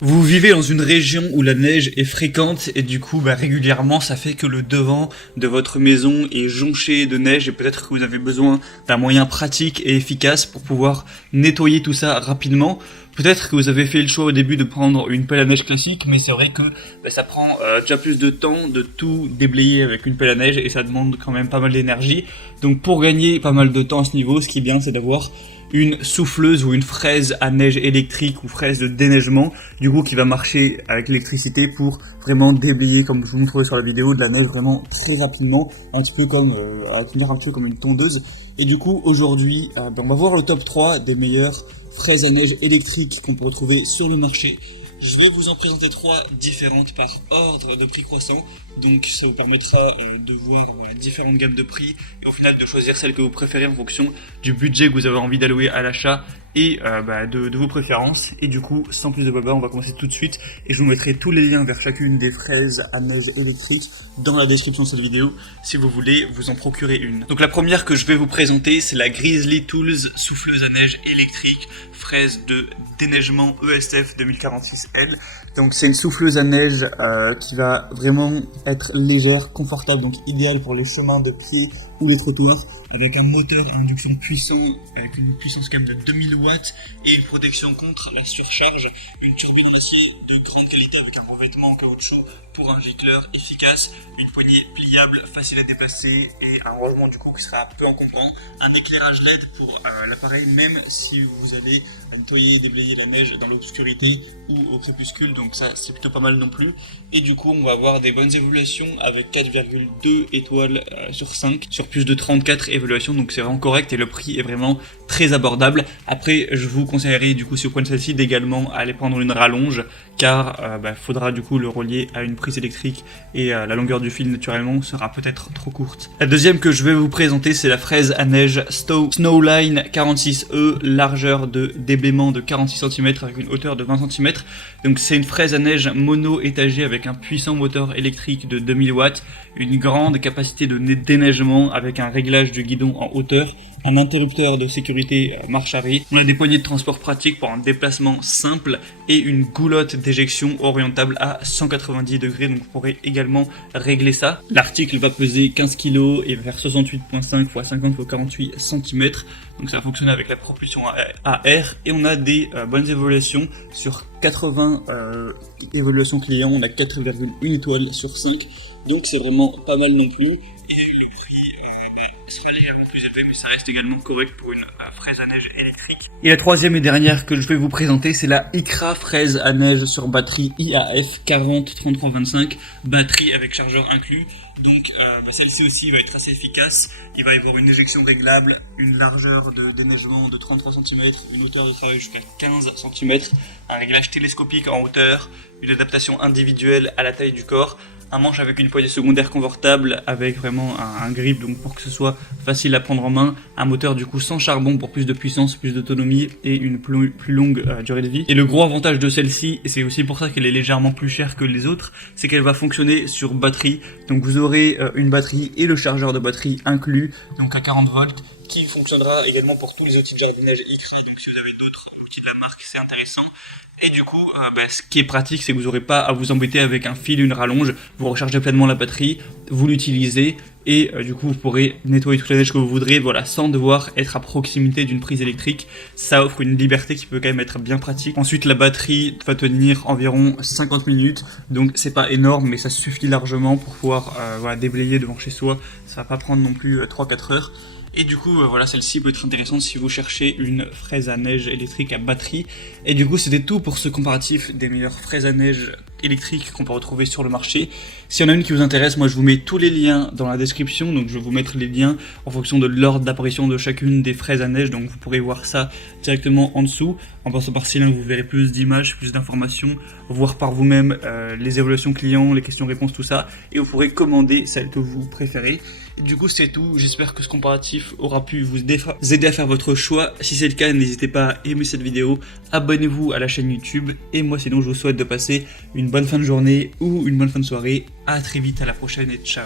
Vous vivez dans une région où la neige est fréquente et du coup régulièrement ça fait que le devant de votre maison est jonché de neige et peut-être que vous avez besoin d'un moyen pratique et efficace pour pouvoir nettoyer tout ça rapidement. Peut-être que vous avez fait le choix au début de prendre une pelle à neige classique, mais c'est vrai que ça prend déjà plus de temps de tout déblayer avec une pelle à neige et ça demande quand même pas mal d'énergie. Donc pour gagner pas mal de temps à ce niveau, ce qui est bien c'est d'avoir une souffleuse ou une fraise à neige électrique ou fraise de déneigement, du coup qui va marcher avec l'électricité pour vraiment déblayer, comme je vous montrerai sur la vidéo, de la neige vraiment très rapidement, un petit peu comme à tenir un peu comme une tondeuse. Et du coup aujourd'hui on va voir le top 3 des meilleures fraises à neige électriques qu'on peut retrouver sur le marché. Je vais vous en présenter 3 différentes par ordre de prix croissant, donc ça vous permettra de voir différentes gammes de prix et au final de choisir celle que vous préférez en fonction du budget que vous avez envie d'allouer à l'achat et de vos préférences. Et du coup, sans plus de blabla, on va commencer tout de suite et je vous mettrai tous les liens vers chacune des fraises à neige électriques dans la description de cette vidéo si vous voulez vous en procurer une. Donc la première que je vais vous présenter, c'est la Grizzly Tools souffleuse à neige électrique fraise de déneigement ESF 2046L. Donc c'est une souffleuse à neige qui va vraiment être légère, confortable, donc idéale pour les chemins de pied ou les trottoirs, avec un moteur à induction puissant, avec une puissance quand même de 2000 watts et une protection contre la surcharge, une turbine en acier de grande qualité avec un revêtement en caoutchouc pour un gicleur efficace, une poignée pliable, facile à déplacer et un rangement du coup qui sera peu encombrant, un éclairage LED pour l'appareil même si vous allez nettoyer et déblayer la neige dans l'obscurité ou au crépuscule, donc ça c'est plutôt pas mal non plus. Et du coup on va avoir des bonnes évaluations avec 4,2 étoiles sur 5 sur plus de 34 évaluations, donc c'est vraiment correct et le prix est vraiment très abordable. Après je vous conseillerais du coup si vous prenez celle-ci d'également aller prendre une rallonge car faudra du coup le relier à une prise électrique et la longueur du fil naturellement sera peut-être trop courte. La deuxième que je vais vous présenter c'est la fraise à neige Snowline 46E, largeur de déblaiement de 46 cm avec une hauteur de 20 cm. Donc c'est une fraise à neige mono étagée avec un puissant moteur électrique de 2000 watts, une grande capacité de déneigement avec un réglage du guidon en hauteur, un interrupteur de sécurité marche arrêt. On a des poignées de transport pratiques pour un déplacement simple et une goulotte d'éjection orientable à 190 degrés, donc vous pourrez également régler ça. L'article va peser 15 kg et faire 68,5 x 50 x 48 cm, donc ça va fonctionner avec la propulsion à air et on a des bonnes évaluations sur 80 évaluations clients, on a 4,1 étoiles sur 5, donc c'est vraiment pas mal non plus. Sera légèrement plus élevé, mais ça reste également correct pour une fraise à neige électrique. Et la troisième et dernière que je vais vous présenter, c'est la ICRA fraise à neige sur batterie IAF 403325, batterie avec chargeur inclus. Donc celle-ci aussi va être assez efficace. Il va y avoir une éjection réglable, une largeur de déneigement de 33 cm, une hauteur de travail jusqu'à 15 cm, un réglage télescopique en hauteur, une adaptation individuelle à la taille du corps, un manche avec une poignée secondaire confortable avec vraiment un grip donc pour que ce soit facile à prendre en main, un moteur du coup sans charbon pour plus de puissance, plus d'autonomie et une plus longue durée de vie. Et le gros avantage de celle-ci, et c'est aussi pour ça qu'elle est légèrement plus chère que les autres, c'est qu'elle va fonctionner sur batterie. Donc vous aurez une batterie et le chargeur de batterie inclus, donc à 40 volts, qui fonctionnera également pour tous les outils de jardinage ICRA, donc si vous avez d'autres outils de la marque c'est intéressant. Et du coup, ce qui est pratique, c'est que vous n'aurez pas à vous embêter avec un fil, une rallonge, vous rechargez pleinement la batterie, vous l'utilisez, et du coup vous pourrez nettoyer toute la neige que vous voudrez, voilà, sans devoir être à proximité d'une prise électrique. Ça offre une liberté qui peut quand même être bien pratique. Ensuite la batterie va tenir environ 50 minutes, donc c'est pas énorme, mais ça suffit largement pour pouvoir déblayer devant chez soi, ça va pas prendre non plus 3-4 heures. Et du coup, celle-ci peut être intéressante si vous cherchez une fraise à neige électrique à batterie. Et du coup, c'était tout pour ce comparatif des meilleures fraises à neige électriques qu'on peut retrouver sur le marché. S'il y en a une qui vous intéresse, moi je vous mets tous les liens dans la description. Donc je vais vous mettre les liens en fonction de l'ordre d'apparition de chacune des fraises à neige. Donc vous pourrez voir ça directement en dessous. En passant par ces liens, vous verrez plus d'images, plus d'informations, voir par vous-même les évaluations clients, les questions-réponses, tout ça. Et vous pourrez commander celle que vous préférez. Et du coup c'est tout, j'espère que ce comparatif aura pu vous aider à faire votre choix. Si c'est le cas, n'hésitez pas à aimer cette vidéo, abonnez-vous à la chaîne YouTube, et moi sinon je vous souhaite de passer une bonne fin de journée ou une bonne fin de soirée. À très vite, à la prochaine et ciao.